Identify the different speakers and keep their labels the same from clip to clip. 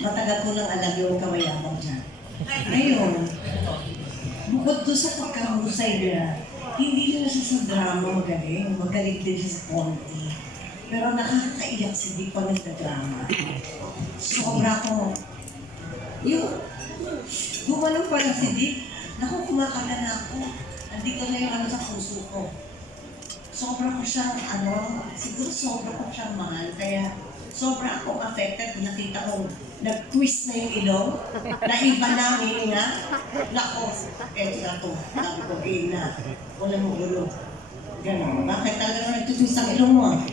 Speaker 1: matagal ko nang alam yung kamayabang dyan. Ngayon, bukod doon sa pagkahusay niya, hindi lang siya sa drama magaling, magaling din siya sa comedy. Pero nakakaiyak si Dick pag nagda-drama. Sobra ko. Yung, gumanon pala si Dick, naku, kumakanta na ako. Andito na yung ano sa puso ko. Sobra ko siyang, ano, siguro sobra ko siyang mahal. Kaya sobra akong affected. Nakita ko, nag-twist na yung ilong. Naiba na ang hininga. Nako, eto na to. Sabi ko, eh na. Wala mo gulo. Ganon. Bakit talaga nag-twist ang ilong mo?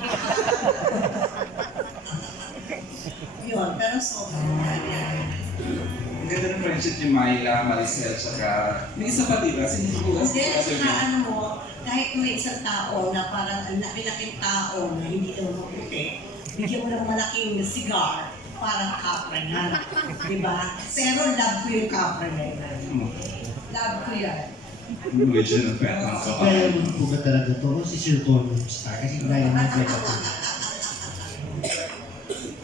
Speaker 1: Yun, pero sobra ko.
Speaker 2: Ang ganda ng friendship ni Myla, Maricel, tsaka... May isa pa diba? Sino po?
Speaker 1: Kasi at saka ano mo, kahit may isang tao na parang ang laki-laking tao na hindi naman bigyan mo ng malaking cigar, parang kapre na. Di ba? Pero love ko yung kapre na yun. Love ko yan.
Speaker 2: Medyo na pera ka pa.
Speaker 3: Kaya mo po ba talaga to? O si Sir Conan Star? Kasi gaya ng kwento.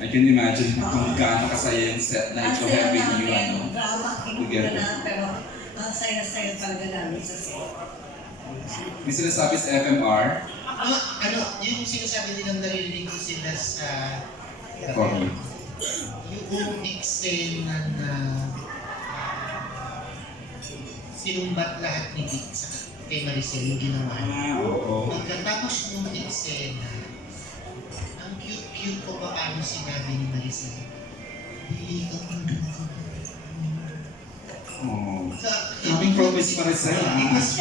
Speaker 2: I can imagine kung gaano kasaya yung set na
Speaker 1: Ang
Speaker 2: ito having you, ano.
Speaker 1: drama, kinukuha na, pero ang saya-saya talaga namin sa set.
Speaker 2: May sinasabi sa FMR,
Speaker 3: Ano, ano, yung sinasabi nilang naririnig ko sila sa
Speaker 2: Coffee.
Speaker 3: yung eksena na sinumbat lahat ni Dick sa kay Maricel yung ginawa.
Speaker 2: Ah, oo.
Speaker 3: Pagkatapos ng eksena, ang cute-cute ko pa paano sinabi ni Maricel. Hindi ka
Speaker 2: Oh.
Speaker 3: So,
Speaker 2: Having promise pa rin sa'yo.
Speaker 3: Because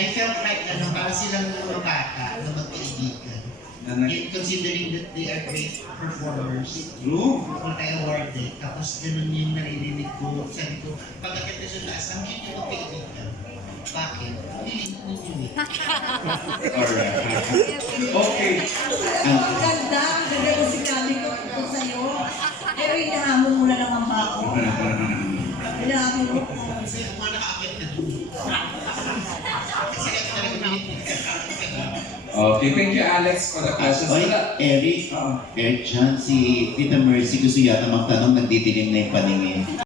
Speaker 3: I felt like ano, para silang mga bata na magkaibigan.
Speaker 2: Na nag-
Speaker 3: And considering that they are great performers,
Speaker 2: True.
Speaker 3: multi-awarded, tapos ganun yung naririnig ko, sabi ko, pagkakit na sa taas, ang cute yung magkaibigan. Bakit? Hindi ninyo eh.
Speaker 2: Alright. Okay.
Speaker 1: Ang ganda, ang ganda yung sinabi ko ko sa'yo. Pero hinahamon mo na naman ba ako? Hinahamon mo ko.
Speaker 3: Kasi nakaakit na
Speaker 2: Okay, thank you Alex for the questions.
Speaker 4: Oy. Eric,
Speaker 2: Oo.
Speaker 4: Eric Chan, si Tita Mercy gusto yata magtanong, nagdidilim na yung paningin.